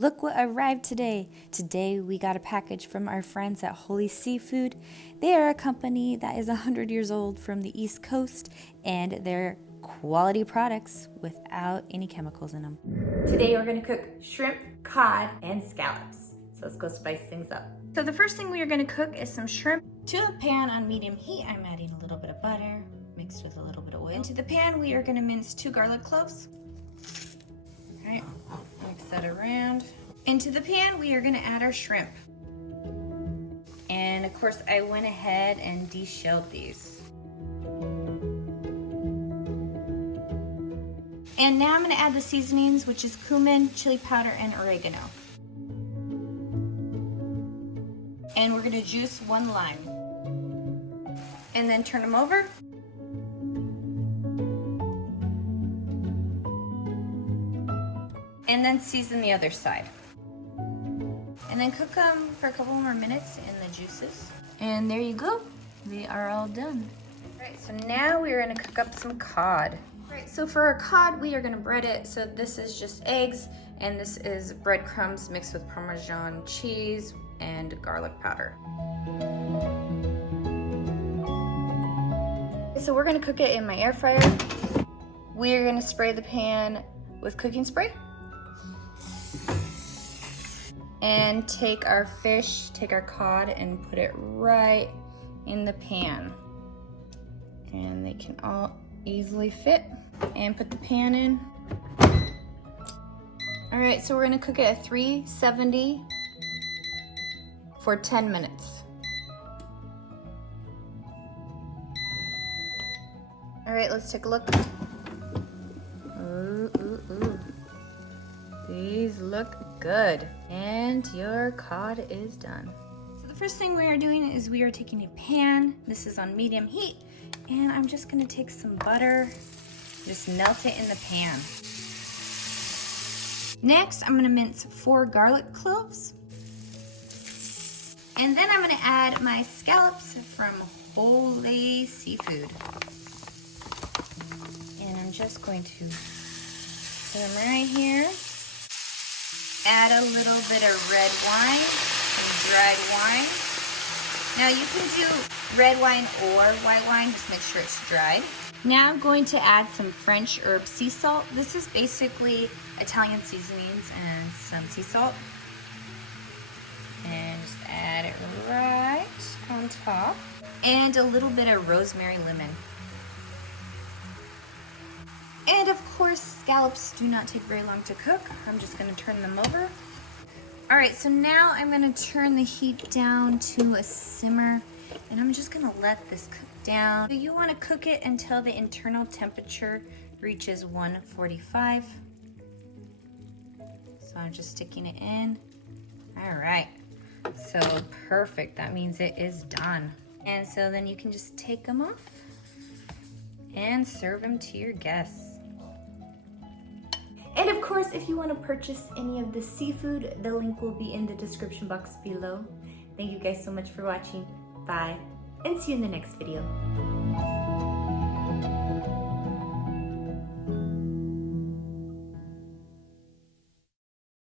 Look what arrived today. Today we got a package from our friends at Wholey Seafood. They are a company that is 100 years old from the East Coast, and they're quality products without any chemicals in them. Today we're gonna cook shrimp, cod, and scallops. So let's go spice things up. So the first thing we are gonna cook is some shrimp. To a pan on medium heat, I'm adding a little bit of butter mixed with a little bit of oil. Into the pan, we are gonna mince 2 garlic cloves. All right, mix that around. Into the pan, we are gonna add our shrimp. And of course, I went ahead and de-shelled these. And now I'm gonna add the seasonings, which is cumin, chili powder, and oregano. And we're gonna juice 1 lime. And then turn them over. And then season the other side. And then cook them for a couple more minutes in the juices. And there you go, they are all done. All right, so now we're gonna cook up some cod. All right, so for our cod, we are gonna bread it. So this is just eggs, and this is breadcrumbs mixed with Parmesan cheese and garlic powder. So we're gonna cook it in my air fryer. We're gonna spray the pan with cooking spray. And take our fish, take our cod, and put it right in the pan. And they can all easily fit. And put the pan in. All right, so we're gonna cook it at 370 for 10 minutes. All right, let's take a look. Ooh, ooh, ooh. These look good. And your cod is done. So the first thing we are doing is we are taking a pan. This is on medium heat. And I'm just gonna take some butter, just melt it in the pan. Next, I'm gonna mince 4 garlic cloves. And then I'm gonna add my scallops from Wholey Seafood. And I'm just going to put them right here. Add a little bit of red wine and dried wine. Now you can do red wine or white wine, just make sure it's dried. Now I'm going to add some French herb sea salt. This is basically Italian seasonings and some sea salt. And just add it right on top. And a little bit of rosemary lemon. And of course, scallops do not take very long to cook. I'm just gonna turn them over. All right, so now I'm gonna turn the heat down to a simmer, and I'm just gonna let this cook down. So you wanna cook it until the internal temperature reaches 145. So I'm just sticking it in. All right, so perfect. That means it is done. And so then you can just take them off and serve them to your guests. And of course, if you want to purchase any of the seafood, the link will be in the description box below. Thank you guys so much for watching. Bye, and see you in the next video.